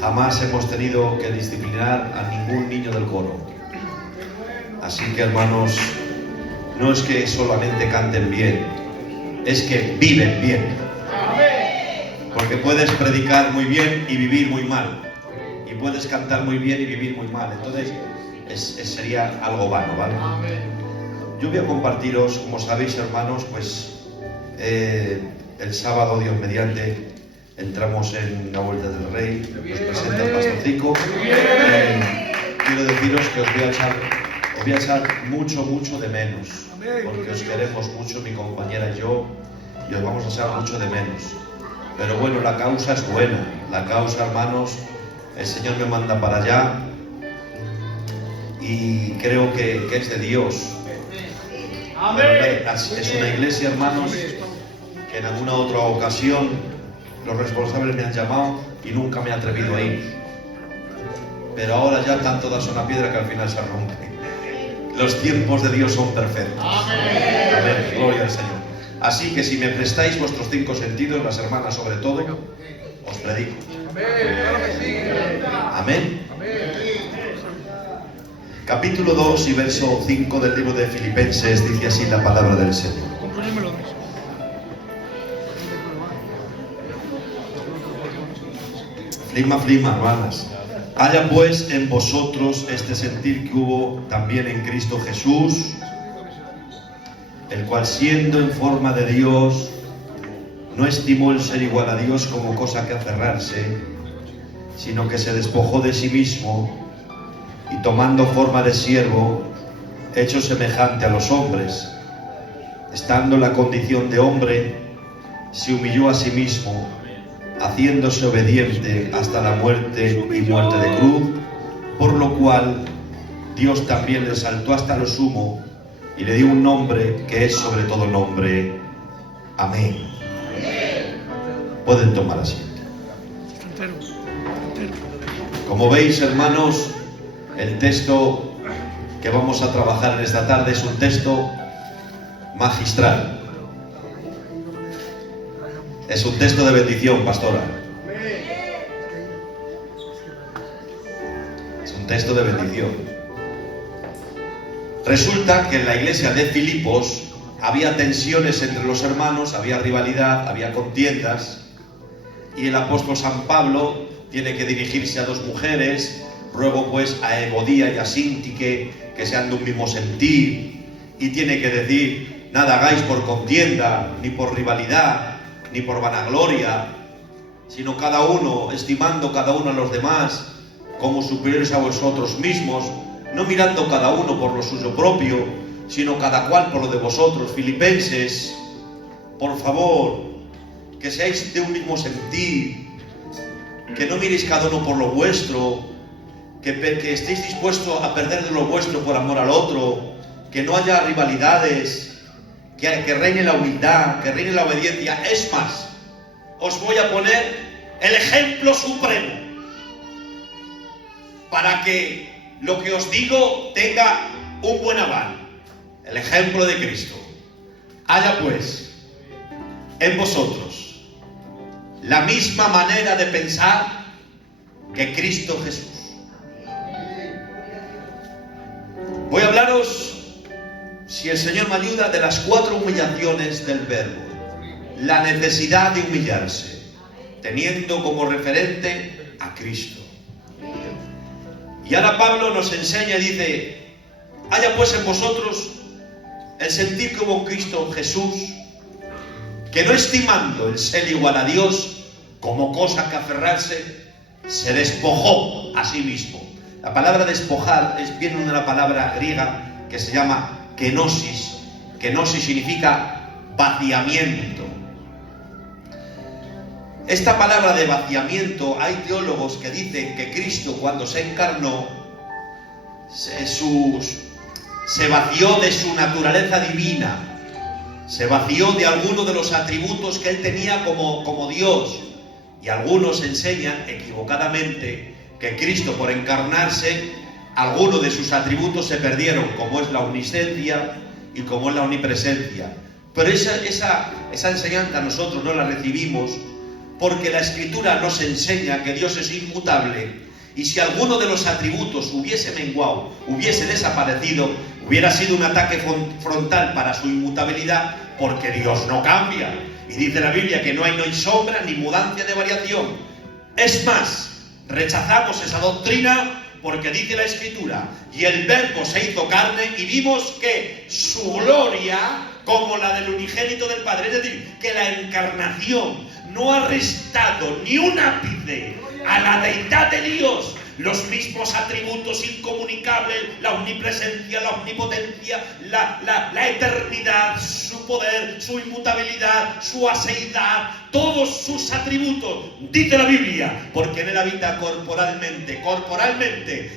jamás hemos tenido que disciplinar a ningún niño del coro. Así que, hermanos, no es que solamente canten bien, es que viven bien. Porque puedes predicar muy bien y vivir muy mal. Y puedes cantar muy bien y vivir muy mal. Entonces, sería algo vano, ¿vale? Yo voy a compartiros, como sabéis, hermanos, pues el sábado, Dios mediante, entramos en la Vuelta del Rey, nos presenta el pastorcico. Quiero deciros que os voy a echar mucho de menos, porque os queremos mucho, mi compañera y yo, y os vamos a echar mucho de menos. Pero bueno, la causa es buena, la causa, hermanos, el Señor me manda para allá y creo que es de Dios. Pero es una iglesia, hermanos, que en alguna otra ocasión los responsables me han llamado y nunca me he atrevido a ir. Pero ahora ya tanto das una piedra que al final se rompe. Los tiempos de Dios son perfectos. Amén. Gloria al Señor. Así que si me prestáis vuestros 5 sentidos, las hermanas sobre todo, os predico. Amén. Capítulo 2 y verso 5 del libro de Filipenses dice así la palabra del Señor. Flima, hermanas. Haya pues en vosotros este sentir que hubo también en Cristo Jesús, el cual siendo en forma de Dios, no estimó el ser igual a Dios como cosa que aferrarse, sino que se despojó de sí mismo, y tomando forma de siervo, hecho semejante a los hombres, estando en la condición de hombre, se humilló a sí mismo, haciéndose obediente hasta la muerte y muerte de cruz, por lo cual Dios también le exaltó hasta lo sumo y le dio un nombre que es sobre todo nombre. Amén. Pueden tomar asiento. Como veis, hermanos, el texto que vamos a trabajar en esta tarde es un texto magistral. Es un texto de bendición, pastora. Es un texto de bendición. Resulta que en la iglesia de Filipos había tensiones entre los hermanos, había rivalidad, había contiendas, y el apóstol San Pablo tiene que dirigirse a 2 mujeres. Ruego pues a Evodía y a Síntique que sean de un mismo sentir, y tiene que decir: nada hagáis por contienda, ni por rivalidad, ni por vanagloria, sino cada uno, estimando cada uno a los demás como superiores a vosotros mismos, no mirando cada uno por lo suyo propio, sino cada cual por lo de vosotros. Filipenses, por favor, que seáis de un mismo sentir, que no miréis cada uno por lo vuestro, que estéis dispuestos a perder de lo vuestro por amor al otro, que no haya rivalidades, que reine la humildad, que reine la obediencia. Es más, os voy a poner el ejemplo supremo para que lo que os digo tenga un buen aval. El ejemplo de Cristo. Haya pues en vosotros la misma manera de pensar que Cristo Jesús. Voy a hablaros, si el Señor me ayuda, de las 4 humillaciones del verbo. La necesidad de humillarse, teniendo como referente a Cristo. Y ahora Pablo nos enseña y dice: haya pues en vosotros el sentir que hubo en Cristo Jesús, que no estimando el ser igual a Dios como cosa que aferrarse, se despojó a sí mismo. La palabra despojar viene de una palabra griega que se llama kenosis. Kenosis significa vaciamiento. Esta palabra de vaciamiento, hay teólogos que dicen que Cristo, cuando se encarnó, se vació de su naturaleza divina, se vació de algunos de los atributos que él tenía como Dios. Y algunos enseñan equivocadamente que Cristo, por encarnarse, algunos de sus atributos se perdieron, como es la omnisciencia y como es la omnipresencia. Pero esa enseñanza nosotros no la recibimos, porque la Escritura nos enseña que Dios es inmutable. Y si alguno de los atributos hubiese menguado, hubiese desaparecido, hubiera sido un ataque frontal para su inmutabilidad, porque Dios no cambia. Y dice la Biblia que no hay sombra ni mudancia de variación. Es más, rechazamos esa doctrina porque dice la Escritura: y el Verbo se hizo carne y vimos que su gloria como la del unigénito del Padre. Es decir, que la encarnación no ha restado ni un ápice a la deidad de Dios. Los mismos atributos incomunicables, la omnipresencia, la omnipotencia, la eternidad, su poder, su inmutabilidad, su aseidad, todos sus atributos, dice la Biblia, porque en él habita corporalmente,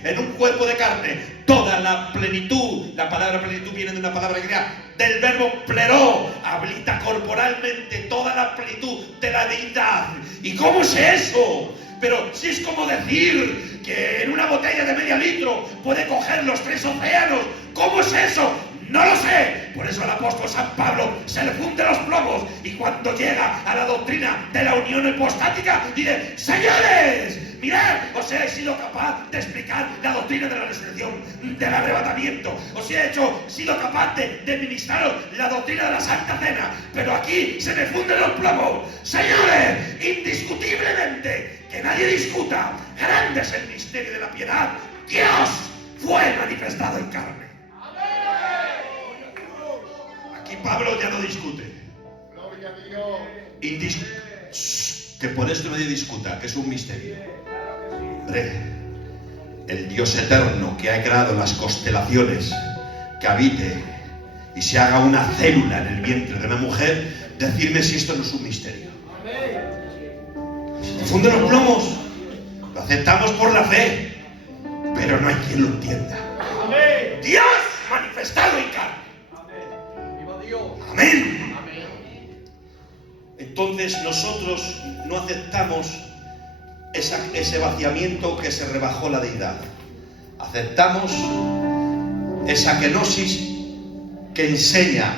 en un cuerpo de carne, toda la plenitud. La palabra plenitud viene de una palabra griega, del verbo pleró, habita corporalmente toda la plenitud de la deidad. ¿Y cómo es eso? Pero si es como decir que en una botella de medio litro puede coger los 3 océanos. ¿Cómo es eso? No lo sé. Por eso al apóstol San Pablo se le funden los plomos, y cuando llega a la doctrina de la unión hipostática dice: señores, mirad, os he sido capaz de explicar la doctrina de la resurrección, del arrebatamiento, os he sido capaz de ministraros la doctrina de la Santa Cena, pero aquí se me funden los plomos. Señores, indiscutiblemente, que nadie discuta, grande es el misterio de la piedad. Dios fue manifestado en carne. Aquí Pablo ya no discute. Gloria a Dios. Que por esto nadie discuta, que es un misterio. Hombre, el Dios eterno que ha creado las constelaciones, que habite y se haga una célula en el vientre de una mujer, decirme si esto no es un misterio. Se funden los plomos, lo aceptamos por la fe, pero no hay quien lo entienda. Dios manifestado en carne. Amén. Entonces nosotros no aceptamos ese vaciamiento que se rebajó la deidad. Aceptamos esa kenosis que enseña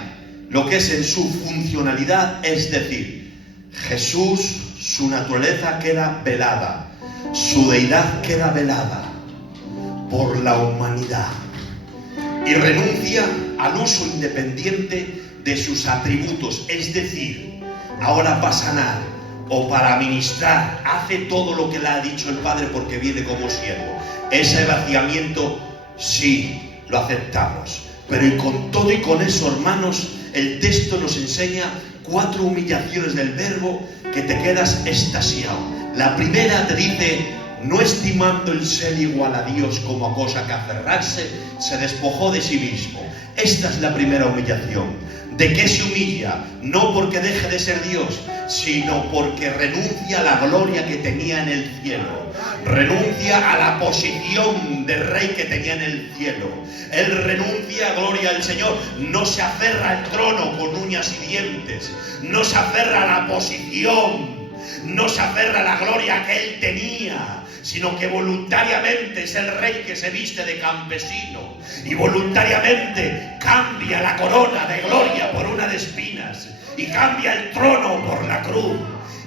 lo que es en su funcionalidad, es decir, Jesús, su naturaleza queda velada, su deidad queda velada por la humanidad, y renuncia al uso independiente de sus atributos, es decir, ahora para sanar o para ministrar, hace todo lo que le ha dicho el Padre porque viene como siervo. Ese vaciamiento sí lo aceptamos, pero y con todo y con eso, hermanos, el texto nos enseña 4 humillaciones del Verbo que te quedas extasiado. La primera te dice: no estimando el ser igual a Dios como a cosa que aferrarse, se despojó de sí mismo. Esta es la primera humillación. ¿De qué se humilla? No porque deje de ser Dios, sino porque renuncia a la gloria que tenía en el cielo. Renuncia a la posición de rey que tenía en el cielo. Él renuncia, gloria al Señor. No se aferra al trono con uñas y dientes. No se aferra a la posición. No se aferra a la gloria que él tenía, sino que voluntariamente es el rey que se viste de campesino y voluntariamente cambia la corona de gloria por una de espinas, y cambia el trono por la cruz,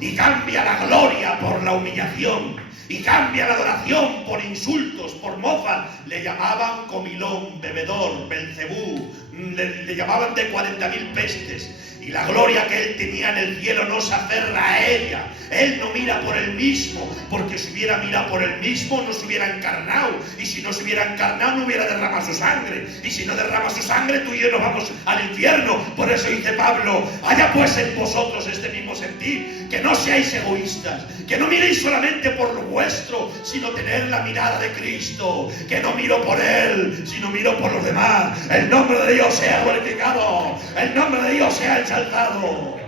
y cambia la gloria por la humillación, y cambia la adoración por insultos, por mofas. Le llamaban comilón, bebedor, Belcebú, le llamaban de 40.000 pestes. Y la gloria que él tenía en el cielo no se aferra a ella. Él no mira por él mismo, porque si hubiera mirado por él mismo no se hubiera encarnado. Y si no se hubiera encarnado no hubiera derramado su sangre. Y si no derrama su sangre, tú y yo nos vamos al infierno. Por eso dice Pablo: haya pues en vosotros este mismo sentir, que no seáis egoístas, que no miréis solamente por lo vuestro, sino tener la mirada de Cristo, que no miro por él, sino miro por los demás. El nombre de Dios sea glorificado, el nombre de Dios sea exaltado.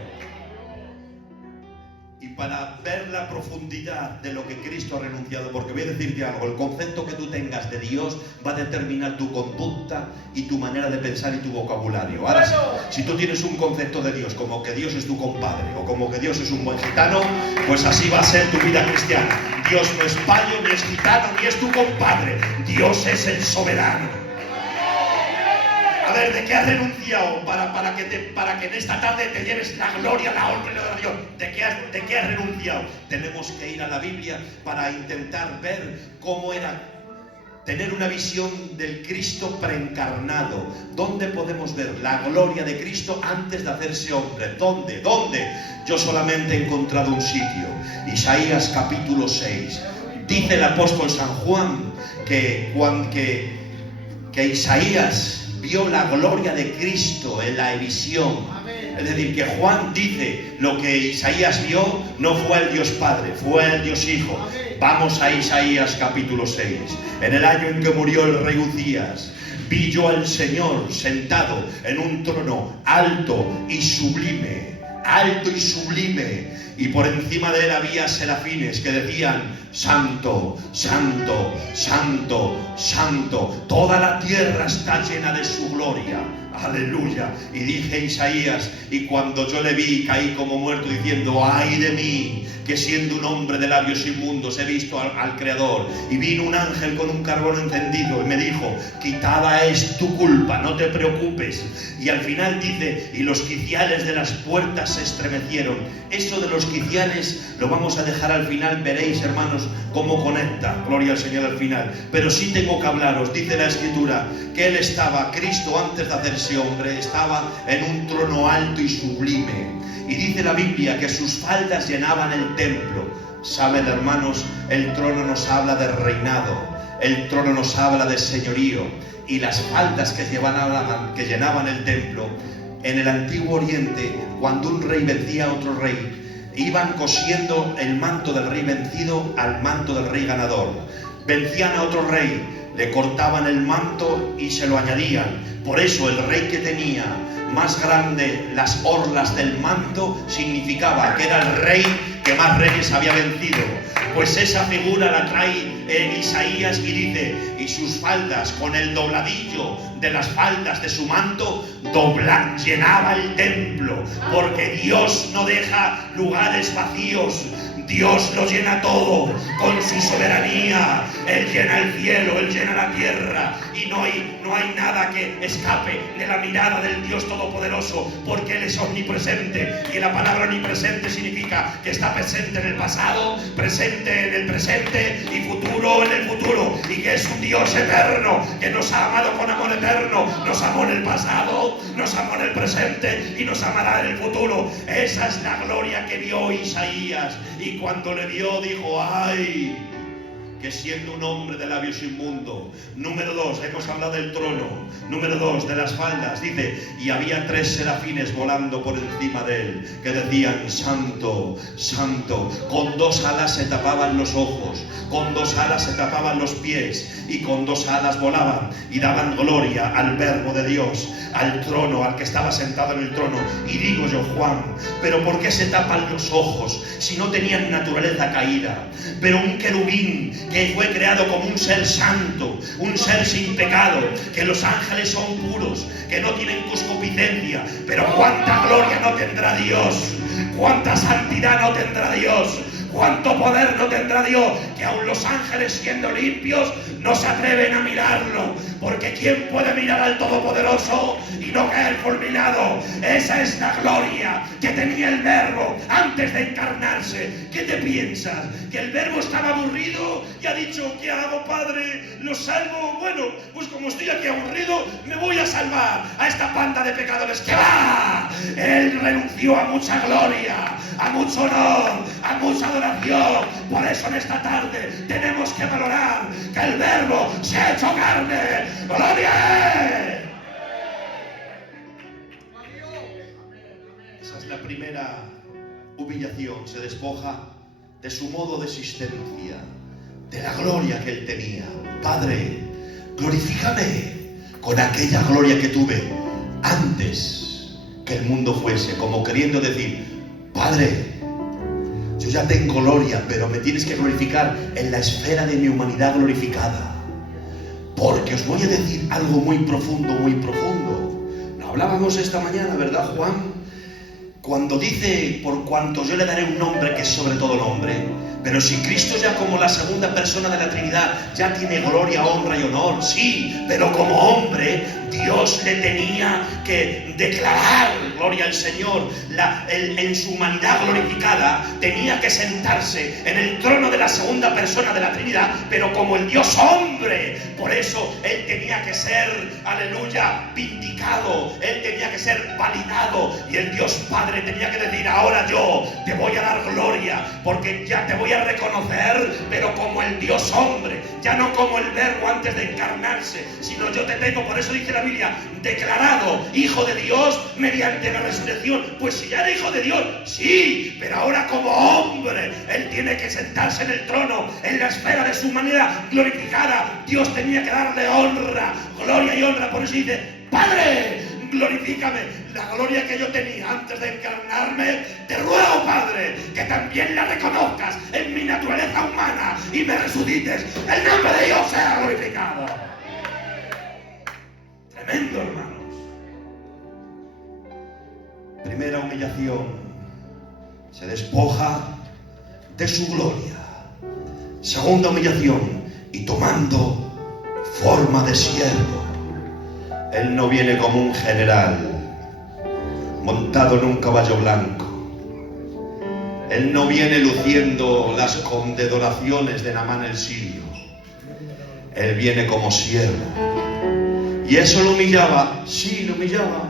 Y para ver la profundidad de lo que Cristo ha renunciado, porque voy a decirte algo, el concepto que tú tengas de Dios va a determinar tu conducta y tu manera de pensar y tu vocabulario. Ahora, si tú tienes un concepto de Dios como que Dios es tu compadre o como que Dios es un buen gitano, pues así va a ser tu vida cristiana. Dios no es payo, ni es gitano, ni es tu compadre. Dios es el soberano. A ver, ¿de qué has renunciado para que en esta tarde te lleves la gloria, la honra y la adoración? ¿De qué has renunciado? Tenemos que ir a la Biblia para intentar ver cómo era tener una visión del Cristo preencarnado. ¿Dónde podemos ver la gloria de Cristo antes de hacerse hombre? ¿Dónde? Yo solamente he encontrado un sitio. Isaías capítulo 6. Dice el apóstol San Juan que Isaías vio la gloria de Cristo en la visión. Es decir, que Juan dice lo que Isaías vio no fue el Dios Padre, fue el Dios Hijo. Vamos a Isaías capítulo 6. En el año en que murió el rey Uzías, vi yo al Señor sentado en un trono alto y sublime, y por encima de él había serafines que decían: Santo, Santo, Santo, Santo, toda la tierra está llena de su gloria. Aleluya. Y dije Isaías, y cuando yo le vi caí como muerto diciendo: ay de mí, que siendo un hombre de labios inmundos he visto al Creador. Y vino un ángel con un carbón encendido y me dijo: quitada es tu culpa, no te preocupes. Y al final dice: y los quiciales de las puertas se estremecieron. Eso de los quiciales lo vamos a dejar al final, veréis, hermanos, cómo conecta, gloria al Señor, al final. Pero sí tengo que hablaros, dice la Escritura, que Él estaba, Cristo, antes de hacerse hombre, estaba en un trono alto y sublime. Y dice la Biblia que sus faldas llenaban el templo. Saben, hermanos, el trono nos habla de reinado, el trono nos habla de señorío, y las faldas que llenaban el templo, en el antiguo Oriente, cuando un rey vencía a otro rey, iban cosiendo el manto del rey vencido al manto del rey ganador. Vencían a otro rey, le cortaban el manto y se lo añadían. Por eso el rey que tenía más grande las orlas del manto significaba que era el rey que más reyes había vencido. Pues esa figura la trae Isaías y dice: y sus faldas, con el dobladillo de las faldas de su manto, llenaba el templo, porque Dios no deja lugares vacíos. Dios lo llena todo con su soberanía. Él llena el cielo, Él llena la tierra, y no hay nada que escape de la mirada del Dios Todopoderoso, porque Él es omnipresente. Y la palabra omnipresente significa que está presente en el pasado, presente en el presente y futuro en el futuro, y que es un Dios eterno que nos ha amado con amor eterno. Nos amó en el pasado, nos amó en el presente y nos amará en el futuro. Esa es la gloria que vio Isaías. Y cuando le vio dijo: ay, que siendo un hombre de labios inmundos. Número 2, hemos hablado del trono. Número 2, de las faldas. Dice: y había 3 serafines volando por encima de él, que decían: Santo, Santo. Con 2 alas se tapaban los ojos, con 2 alas se tapaban los pies, y con 2 alas volaban y daban gloria al Verbo de Dios, al trono, al que estaba sentado en el trono. Y digo yo, Juan, ¿pero por qué se tapan los ojos si no tenían naturaleza caída? Pero un querubín que fue creado como un ser santo, un ser sin pecado, que los ángeles son puros, que no tienen concupiscencia, pero cuánta gloria no tendrá Dios, cuánta santidad no tendrá Dios, cuánto poder no tendrá Dios, que aun los ángeles, siendo limpios, no se atreven a mirarlo, porque ¿quién puede mirar al Todopoderoso y no caer fulminado? Esa es la gloria que tenía el Verbo antes de encarnarse. ¿Qué te piensas? ¿Que el Verbo estaba aburrido y ha dicho: ¿qué hago, Padre? ¿Lo salvo? Bueno, pues como estoy aquí aburrido, me voy a salvar a esta panda de pecadores. ¡Que va! Él renunció a mucha gloria, a mucho honor, a mucha adoración. Por eso en esta tarde tenemos que valorar que el Verbo se ha hecho carne. ¡Gloria! Esa es la primera humillación. Se despoja de su modo de existencia, de la gloria que él tenía. Padre, glorifícame con aquella gloria que tuve antes que el mundo fuese, como queriendo decir: Padre, yo ya tengo gloria, pero me tienes que glorificar en la esfera de mi humanidad glorificada. Porque os voy a decir algo muy profundo, muy profundo. Lo hablábamos esta mañana, ¿verdad, Juan? Cuando dice: por cuanto yo le daré un nombre que es sobre todo nombre, Pero si Cristo ya como la segunda persona de la Trinidad ya tiene gloria, honra y honor, sí, pero como hombre Dios le tenía que declarar, gloria al Señor, en su humanidad glorificada, tenía que sentarse en el trono de la segunda persona de la Trinidad, pero como el Dios hombre. Por eso Él tenía que ser, aleluya, vindicado, Él tenía que ser validado, y el Dios Padre tenía que decir: ahora yo te voy a dar gloria, porque ya te voy a reconocer, pero como el Dios hombre, ya no como el Verbo antes de encarnarse, sino yo te tengo, por eso dice la Biblia, declarado hijo de Dios mediante la resurrección. Pues si ya era hijo de Dios, sí, pero ahora como hombre, Él tiene que sentarse en el trono, en la esfera de su humanidad glorificada. Dios tenía que darle honra, gloria y honra. Por eso dice: Padre, glorifícame. La gloria que yo tenía antes de encarnarme, te ruego, Padre, que también la reconozcas en mi naturaleza humana y me resucites. El nombre de Dios sea glorificado. Tremendo, hermanos. Primera humillación: se despoja de su gloria. Segunda humillación: y tomando forma de siervo. Él no viene como un general montado en un caballo blanco. Él no viene luciendo las condecoraciones de Naamán el sirio. Él viene como siervo. ¿Y eso lo humillaba? Sí, lo humillaba,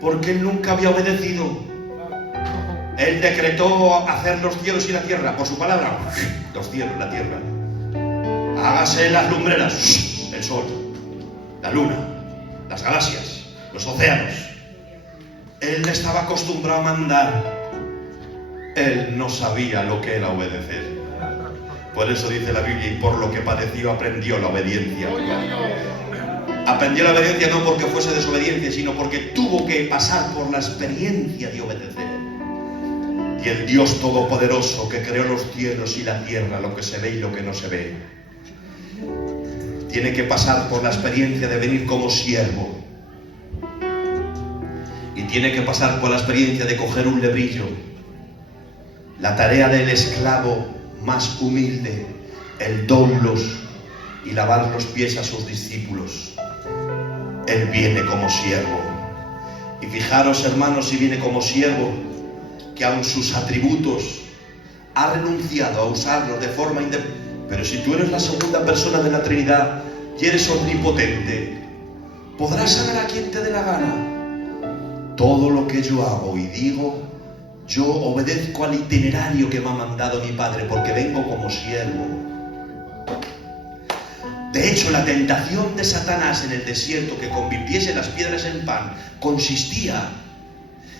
porque él nunca había obedecido. Él decretó hacer los cielos y la tierra, por su palabra, los cielos, la tierra. Hágase las lumbreras, el sol, la luna, las galaxias, los océanos. Él estaba acostumbrado a mandar. Él no sabía lo que era obedecer. Por eso dice la Biblia: y por lo que padeció aprendió la obediencia. Aprendió la obediencia no porque fuese desobediente, sino porque tuvo que pasar por la experiencia de obedecer. Y el Dios Todopoderoso, que creó los cielos y la tierra, lo que se ve y lo que no se ve, tiene que pasar por la experiencia de venir como siervo. Y tiene que pasar por la experiencia de coger un lebrillo, la tarea del esclavo más humilde, el doulos, y lavar los pies a sus discípulos. Él viene como siervo. Y fijaros, hermanos, si viene como siervo, que aun sus atributos ha renunciado a usarlos de forma independiente. Pero si tú eres la segunda persona de la Trinidad y eres omnipotente, podrás sanar a quien te dé la gana. Todo lo que yo hago y digo, yo obedezco al itinerario que me ha mandado mi Padre, porque vengo como siervo. De hecho, la tentación de Satanás en el desierto, que convirtiese las piedras en pan, consistía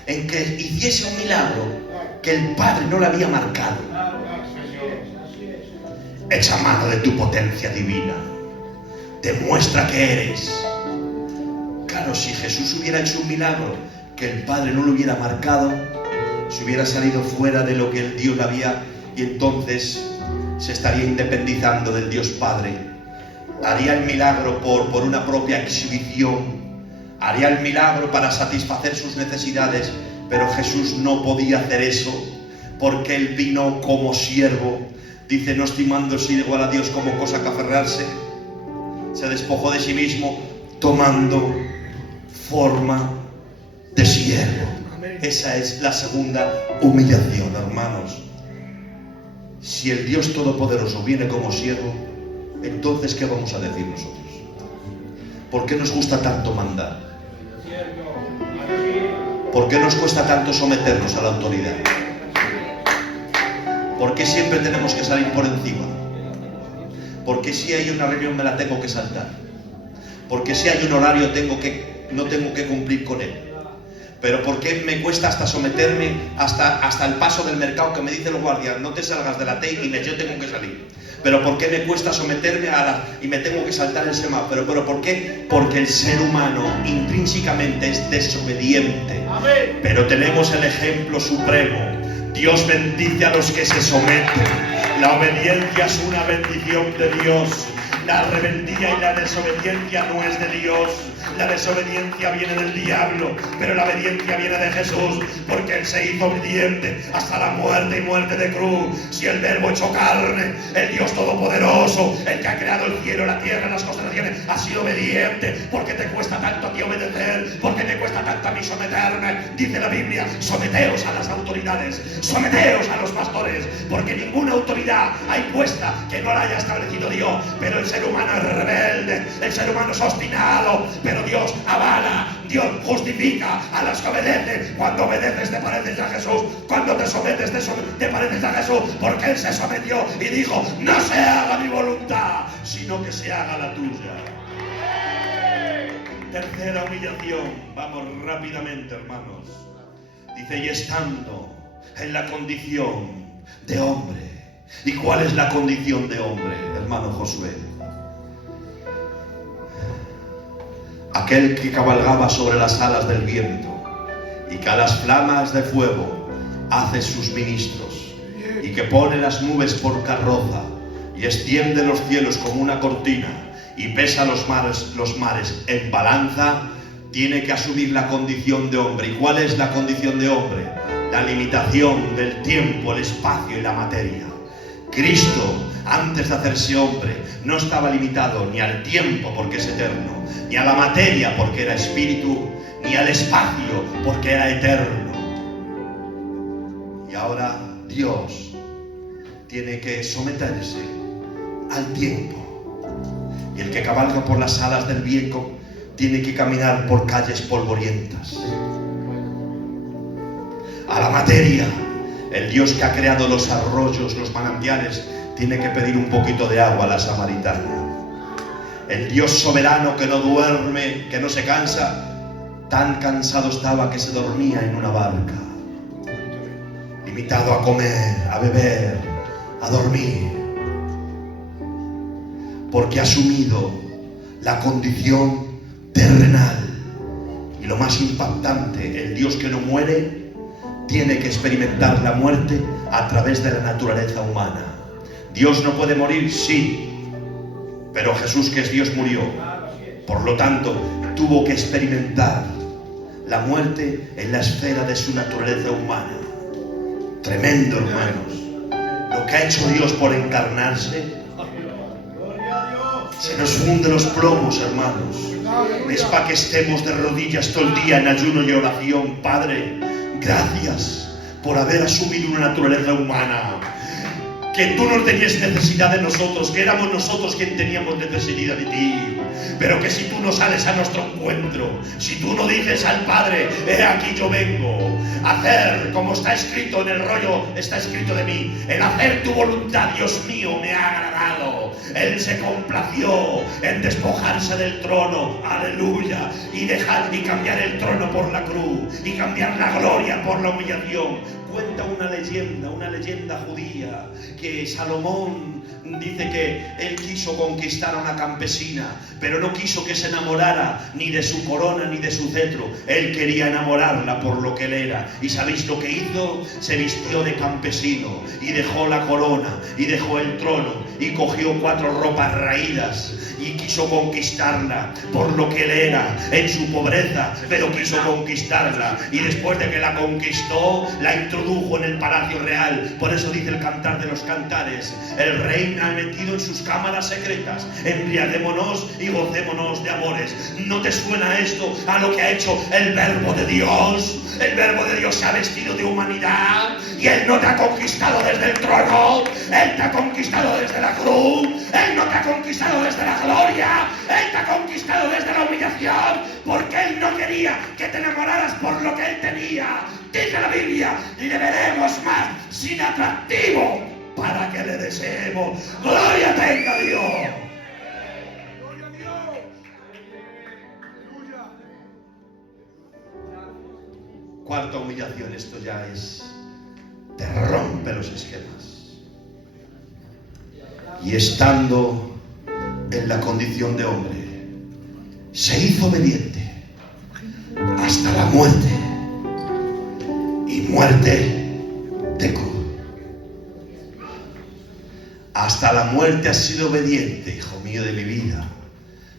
en que hiciese un milagro que el Padre no le había marcado. Echa mano de tu potencia divina. Demuestra que eres. Claro, si Jesús hubiera hecho un milagro que el Padre no lo hubiera marcado, se hubiera salido fuera de lo que el Dios le había, y entonces se estaría independizando del Dios Padre. Haría el milagro por una propia exhibición. Haría el milagro para satisfacer sus necesidades, pero Jesús no podía hacer eso, porque Él vino como siervo. Dice: no estimándose igual a Dios como cosa que aferrarse, se despojó de sí mismo, tomando forma de siervo. Esa es la segunda humillación, hermanos. Si el Dios Todopoderoso viene como siervo, entonces ¿qué vamos a decir nosotros? ¿Por qué nos gusta tanto mandar? ¿Por qué nos cuesta tanto someternos a la autoridad? ¿Por qué siempre tenemos que salir por encima? ¿Por qué si hay una reunión me la tengo que saltar? ¿Por qué si hay un horario no tengo que cumplir con él? ¿Pero por qué me cuesta hasta someterme hasta el paso del mercado, que me dice los guardias: no te salgas de la T y yo tengo que salir? ¿Pero por qué me cuesta someterme y me tengo que saltar el semáforo? ¿Pero por qué? Porque el ser humano intrínsecamente es desobediente. Pero tenemos el ejemplo supremo. Dios bendice a los que se someten. La obediencia es una bendición de Dios. La rebeldía y la desobediencia no es de Dios. La desobediencia viene del diablo, pero la obediencia viene de Jesús, porque Él se hizo obediente hasta la muerte y muerte de cruz. Si el Verbo hecho carne, el Dios Todopoderoso, el que ha creado el cielo, la tierra, las constelaciones, ha sido obediente. Porque te cuesta tanto a ti obedecer, porque te cuesta tanto a mí someterme. Dice la Biblia: someteos a las autoridades, someteos a los pastores, porque ninguna autoridad hay puesta que no la haya establecido Dios. Pero el ser humano es rebelde, el ser humano es obstinado, pero Dios avala, Dios justifica a los que obedecen. Cuando obedeces te pareces a Jesús, cuando te sometes te pareces a Jesús, porque Él se sometió y dijo: no se haga mi voluntad, sino que se haga la tuya. Tercera humillación, vamos rápidamente, hermanos. Dice: y estando en la condición de hombre. ¿Y cuál es la condición de hombre, hermano Josué? Aquel que cabalgaba sobre las alas del viento y que a las flamas de fuego hace sus ministros, y que pone las nubes por carroza y extiende los cielos como una cortina y pesa los mares en balanza, tiene que asumir la condición de hombre. ¿Y cuál es la condición de hombre? La limitación del tiempo, el espacio y la materia. Cristo, antes de hacerse hombre, no estaba limitado ni al tiempo, porque es eterno, ni a la materia, porque era espíritu, ni al espacio, porque era eterno. Y ahora Dios tiene que someterse al tiempo. Y el que cabalga por las alas del viento tiene que caminar por calles polvorientas. A la materia, el Dios que ha creado los arroyos, los manantiales, tiene que pedir un poquito de agua a la samaritana. El Dios soberano que no duerme, que no se cansa, tan cansado estaba que se dormía en una barca, limitado a comer, a beber, a dormir, porque ha asumido la condición terrenal. Y lo más impactante, el Dios que no muere tiene que experimentar la muerte a través de la naturaleza humana. Dios no puede morir, sí, pero Jesús, que es Dios, murió. Por lo tanto, tuvo que experimentar la muerte en la esfera de su naturaleza humana. Tremendo, hermanos, lo que ha hecho Dios por encarnarse. Se nos funden los plomos, hermanos. Es para que estemos de rodillas todo el día en ayuno y oración. Padre, gracias por haber asumido una naturaleza humana, que tú no tenías necesidad de nosotros, que éramos nosotros quien teníamos necesidad de ti. Pero que si tú no sales a nuestro encuentro, si tú no dices al Padre: he aquí yo vengo a hacer como está escrito en el rollo, está escrito de mí, el hacer tu voluntad, Dios mío, me ha agradado. Él se complació en despojarse del trono, aleluya, y dejar y cambiar el trono por la cruz, y cambiar la gloria por la humillación. Cuenta una leyenda judía, que Salomón dice que él quiso conquistar a una campesina, pero no quiso que se enamorara ni de su corona ni de su cetro. Él quería enamorarla por lo que él era. ¿Y sabéis lo que hizo? Se vistió de campesino y dejó la corona y dejó el trono y cogió 4 ropas raídas y quiso conquistarla por lo que él era en su pobreza, pero quiso conquistarla, y después de que la conquistó, la introdujo en el palacio real. Por eso dice el Cantar de los Cantares: el rey me ha metido en sus cámaras secretas, embriaguémonos y gocémonos de amores. ¿No te suena esto a lo que ha hecho el Verbo de Dios? El Verbo de Dios se ha vestido de humanidad, y Él no te ha conquistado desde el trono, Él te ha conquistado desde la cruz, Él no te ha conquistado desde la gloria, Él te ha conquistado desde la humillación, porque Él no quería que te enamoraras por lo que Él tenía. Dice la Biblia: le veremos más sin atractivo para que le deseemos. ¡Gloria tenga Dios! Cuarta humillación, esto ya te rompe los esquemas. Y estando en la condición de hombre, se hizo obediente hasta la muerte, y muerte de cruz. Hasta la muerte has sido obediente, hijo mío de mi vida.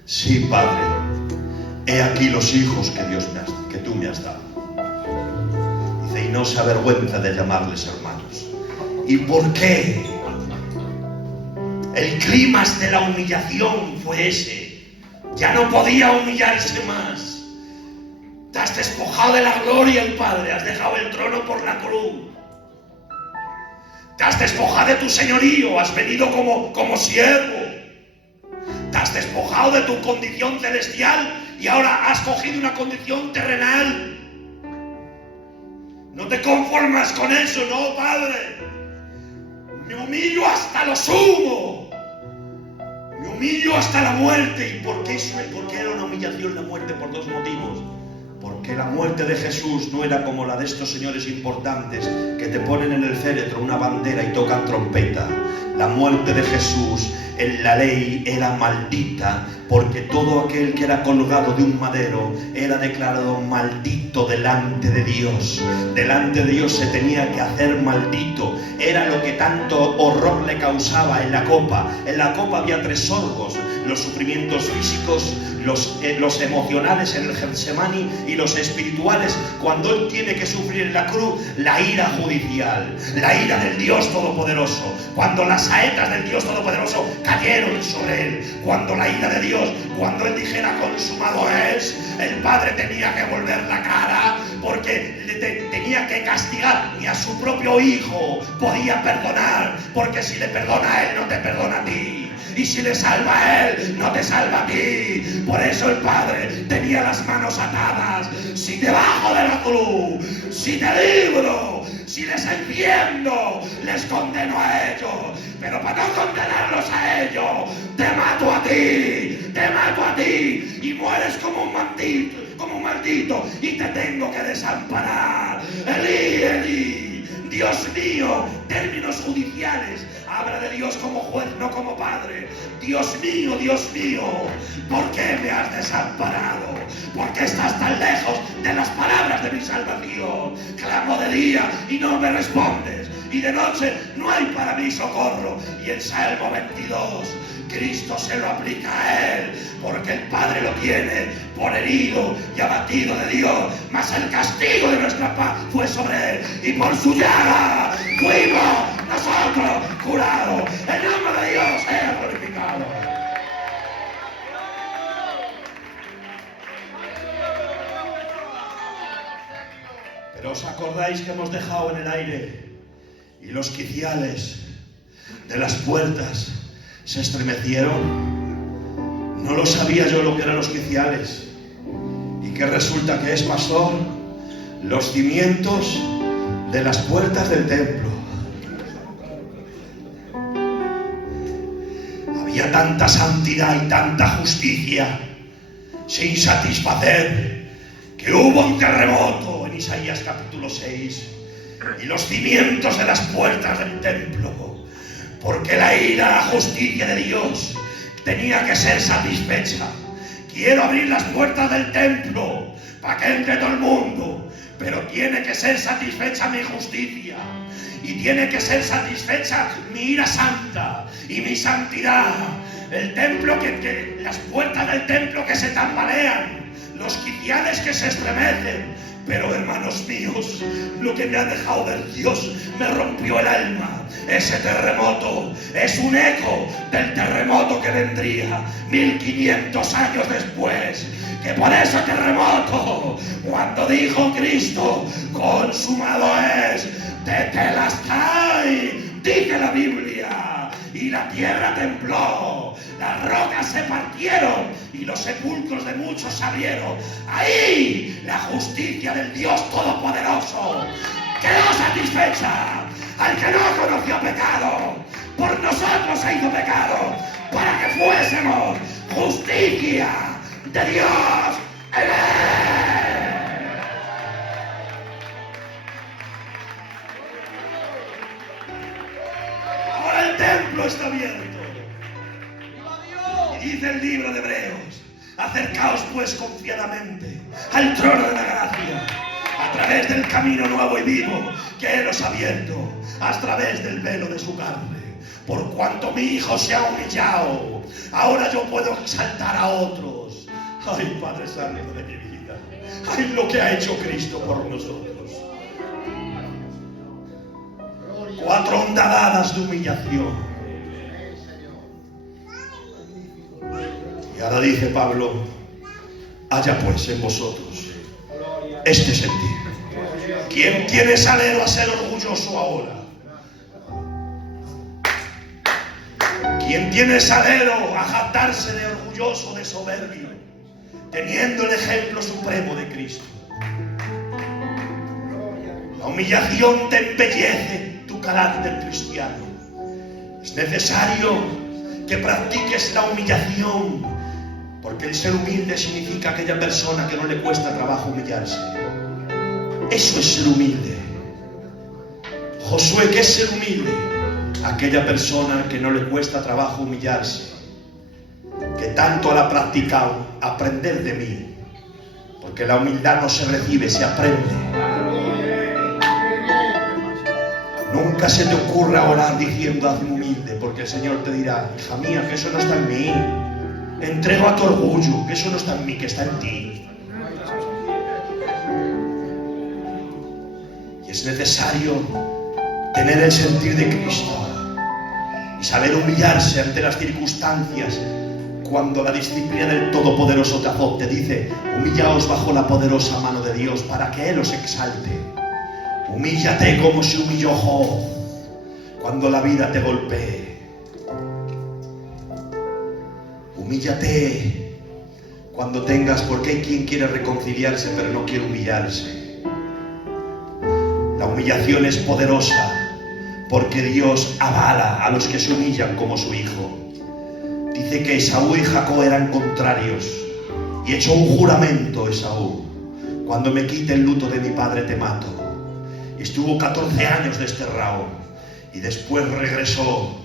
Sí, Padre, he aquí los hijos que tú me has dado. Dice, y no se avergüenza de llamarles hermanos. ¿Y por qué? El clímax de la humillación fue ese. Ya no podía humillarse más. Te has despojado de la gloria del Padre, has dejado el trono por la cruz. Te has despojado de tu señorío, has venido como siervo. Te has despojado de tu condición celestial y ahora has cogido una condición terrenal. No te conformas con eso, no, Padre. Me humillo hasta lo sumo. Me humillo hasta la muerte. ¿Y por qué era una humillación la muerte? Por dos motivos. Porque la muerte de Jesús no era como la de estos señores importantes que te ponen en el féretro una bandera y tocan trompeta. La muerte de Jesús en la ley era maldita, porque todo aquel que era colgado de un madero era declarado maldito delante de Dios. Delante de Dios se tenía que hacer maldito. Era lo que tanto horror le causaba en la copa. En la copa había 3 sorbos: los sufrimientos físicos, los emocionales en el Getsemaní y los espirituales cuando él tiene que sufrir en la cruz, la ira judicial, la ira del Dios Todopoderoso. Cuando las saetas del Dios Todopoderoso cayeron sobre él, cuando la ira de Dios, cuando él dijera consumado es, el Padre tenía que volver la cara porque tenía que castigar. Ni a su propio hijo podía perdonar, porque si le perdona a él, no te perdona a ti. Y si le salva a él, no te salva a ti. Por eso el Padre tenía las manos atadas. Si te bajo de la cruz, si te libro, si les enciendo, les condeno a ellos. Pero para no condenarlos a ellos, te mato a ti y mueres como un maldito y te tengo que desamparar. Elí, Elí, Dios mío. Términos judiciales. Habla de Dios como juez, no como padre. Dios mío, ¿por qué me has desamparado? ¿Por qué estás tan lejos de las palabras de mi salvación? Clamo de día y no me respondes, y de noche no hay para mí socorro. Y en Salmo 22, Cristo se lo aplica a él, porque el Padre lo tiene por herido y abatido de Dios, mas el castigo de nuestra paz fue sobre él, y por su llaga fuimos nosotros curados. El nombre de Dios sea glorificado. Pero os acordáis que hemos dejado en el aire y los quiciales de las puertas se estremecieron. No lo sabía yo lo que eran los quiciales. Y que resulta que es, pastor, los cimientos de las puertas del templo. Había tanta santidad y tanta justicia sin satisfacer que hubo un terremoto en Isaías capítulo 6 y los cimientos de las puertas del templo, porque la ira, la justicia de Dios tenía que ser satisfecha. Quiero abrir las puertas del templo para que entre todo el mundo, pero tiene que ser satisfecha mi justicia y tiene que ser satisfecha mi ira santa y mi santidad. El templo las puertas del templo que se tambalean, los quiciales que se estremecen. Pero hermanos míos, lo que me ha dejado ver Dios me rompió el alma. Ese terremoto es un eco del terremoto que vendría 1500 años después. Que por ese terremoto, cuando dijo Cristo, consumado es, tetelestai, dice la Biblia, y la tierra tembló, las rocas se partieron y los sepulcros de muchos se abrieron. Ahí la justicia del Dios Todopoderoso quedó satisfecha. Al que no conoció pecado, por nosotros se hizo pecado, para que fuésemos justicia de Dios en él. Ahora el templo está abierto. Y dice el libro de Hebreos: acercaos pues confiadamente al trono de la gracia, a través del camino nuevo y vivo que Él os ha abierto, a través del velo de su carne. por cuanto mi hijo se ha humillado, ahora yo puedo exaltar a otros. Ay, Padre Santo de mi vida, ay, lo que ha hecho Cristo por nosotros. 4 ondadadas de humillación. Y ahora dice Pablo, haya pues en vosotros este sentir. ¿Quién tiene salero a ser orgulloso ahora? ¿Quién tiene salero a jactarse de orgulloso, de soberbio, teniendo el ejemplo supremo de Cristo? La humillación te embellece tu carácter cristiano. Es necesario que practiques la humillación, porque el ser humilde significa aquella persona que no le cuesta trabajo humillarse. Eso es ser humilde. Josué, ¿qué es ser humilde? Aquella persona que no le cuesta trabajo humillarse, que tanto la ha practicado, aprender de mí, porque la humildad no se recibe, se aprende. Nunca se te ocurra orar diciendo hazme humilde, porque el Señor te dirá, hija mía, que eso no está en mí. Entrego a tu orgullo, que eso no está en mí, que está en ti. Y es necesario tener el sentir de Cristo y saber humillarse ante las circunstancias. Cuando la disciplina del Todopoderoso te azote, dice, humillaos bajo la poderosa mano de Dios para que Él os exalte. Humíllate como se humilló Job cuando la vida te golpee. Humíllate cuando tengas, porque hay quien quiere reconciliarse pero no quiere humillarse. La humillación es poderosa porque Dios avala a los que se humillan como su hijo. Dice que Esaú y Jacob eran contrarios y echó un juramento Esaú: cuando me quite el luto de mi padre te mato. Y estuvo 14 años desterrado y después regresó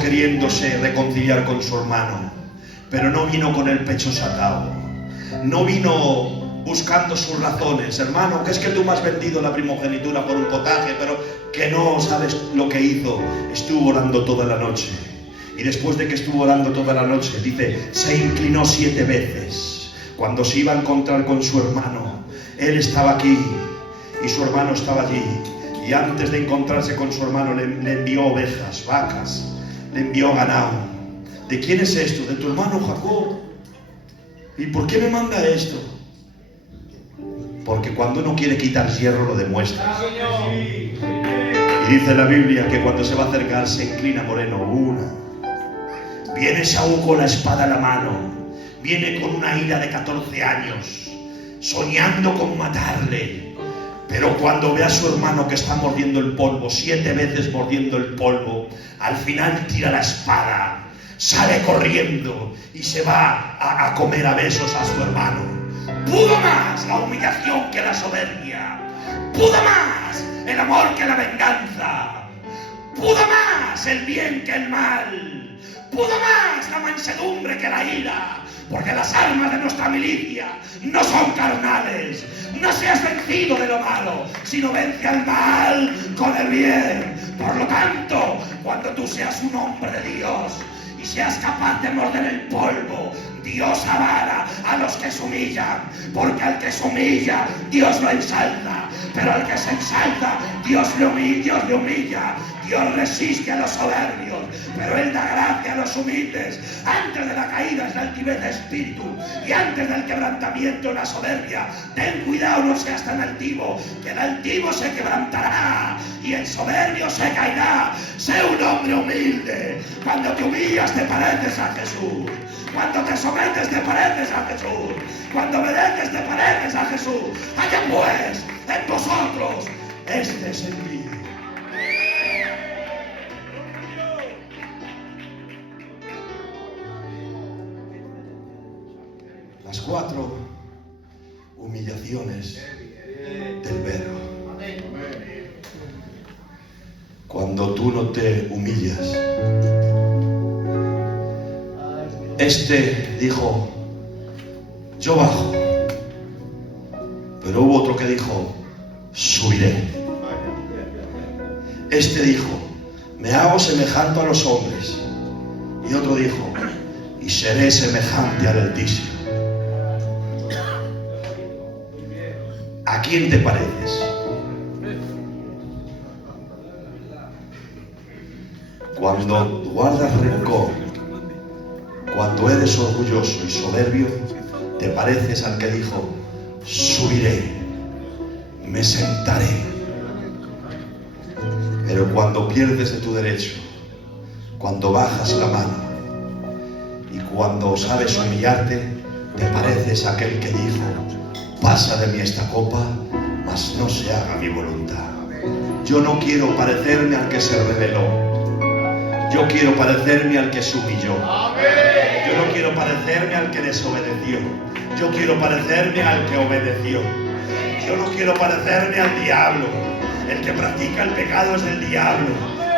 queriéndose reconciliar con su hermano, pero no vino con el pecho sacado, no vino buscando sus razones. Hermano, que es que tú me has vendido la primogenitura por un potaje, pero que no sabes lo que hizo. Estuvo orando toda la noche, y después de que estuvo orando toda la noche, dice, se inclinó 7 veces. Cuando se iba a encontrar con su hermano, él estaba aquí y su hermano estaba allí. Y antes de encontrarse con su hermano le envió ovejas, vacas, le envió ganado. ¿De quién es esto? De tu hermano Jacob. ¿Y por qué me manda esto? Porque cuando uno quiere quitar hierro lo demuestra. Y dice la Biblia que cuando se va a acercar se inclina moreno. Viene Saúl con la espada en la mano, viene con una ira de 14 años, soñando con matarle. Pero cuando ve a su hermano que está mordiendo el polvo, 7 veces mordiendo el polvo, al final tira la espada, sale corriendo y se va a comer a besos a su hermano. Pudo más la humillación que la soberbia, pudo más el amor que la venganza, pudo más el bien que el mal, pudo más la mansedumbre que la ira. Porque las armas de nuestra milicia no son carnales. No seas vencido de lo malo, sino vence al mal con el bien. Por lo tanto, cuando tú seas un hombre de Dios y seas capaz de morder el polvo, Dios avala a los que se humillan. Porque al que se humilla, Dios lo ensalza. Pero al que se ensalza, Dios le humilla. Dios resiste a los soberbios, pero Él da gracia a los humildes. Antes de la caída es la altivez de espíritu, y antes del quebrantamiento la soberbia. Ten cuidado, no seas tan altivo, que el altivo se quebrantará y el soberbio se caerá. Sé un hombre humilde. Cuando te humillas te pareces a Jesús. Cuando te sometes te pareces a Jesús. Cuando obedeces te pareces a Jesús. Haya pues en vosotros este sentir. Las 4 humillaciones del verbo. Cuando tú no te humillas. Este dijo, yo bajo. Pero hubo otro que dijo, subiré. Este dijo, me hago semejante a los hombres. Y otro dijo, y seré semejante al Altísimo. ¿A quién te pareces? Cuando guardas rencor, cuando eres orgulloso y soberbio, te pareces al que dijo, subiré, me sentaré. Pero cuando pierdes de tu derecho, cuando bajas la mano y cuando sabes humillarte, te pareces a aquel que dijo, pasa de mí esta copa, mas no se haga mi voluntad. Yo no quiero parecerme al que se rebeló. Yo quiero parecerme al que se humilló. Yo no quiero parecerme al que desobedeció. Yo quiero parecerme al que obedeció. Yo no quiero parecerme al diablo. El que practica el pecado es del diablo,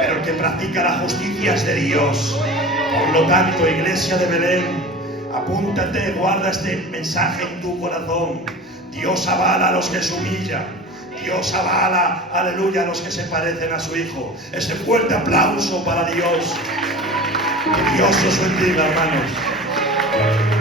pero el que practica la justicia es de Dios. Por lo tanto, Iglesia de Belén, apúntate, guarda este mensaje en tu corazón. Dios avala a los que se humillan. Dios avala, aleluya, a los que se parecen a su Hijo. Ese fuerte aplauso para Dios. Que Dios os bendiga, hermanos.